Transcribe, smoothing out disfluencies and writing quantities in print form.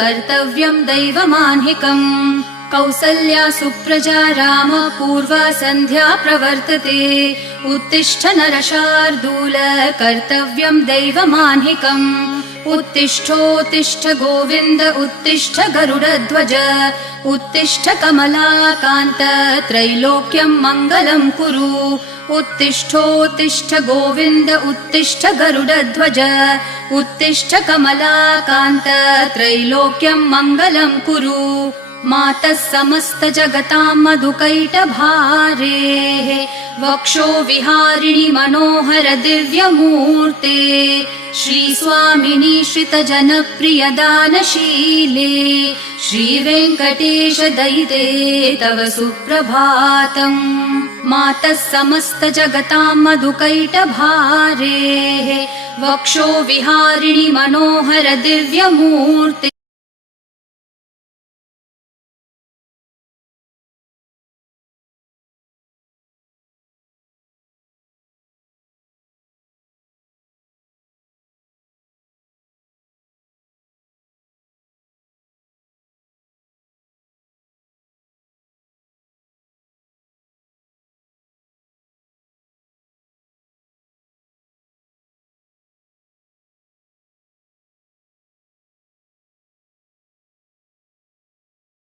कर्तव्यं दैवमान्हिकम् कौसल्या सुप्रजा राम पूर्वा सन्ध्या प्रवर्तते उत्तिष्ठ नरशार्दूल कर्तव्यं दैवमान्हिकम् उत्तिष्ठोत्तिष्ठ गोविन्द उत्तिष्ठ गरुडध्वज उत्तिष्ठ कमलाकान्त त्रैलोक्यं मङ्गलं कुरु उत्तिष्ठोत्तिष्ठ गोविन्द उत्तिष्ठ गरुडध्वज उत्तिष्ठ कमलाकान्त त्रैलोक्यं मङ्गलं कुरु मातः समस्त जगतां मधुकैटभारेः वक्षो विहारिणि मनोहर दिव्यमूर्ते श्रीस्वामिनि श्रितजनप्रिय दानशीले श्रीवेङ्कटेश दयिते तव सुप्रभातम् मातः समस्त जगतां मधुकैटभारेः वक्षो विहारिणि मनोहर दिव्यमूर्ते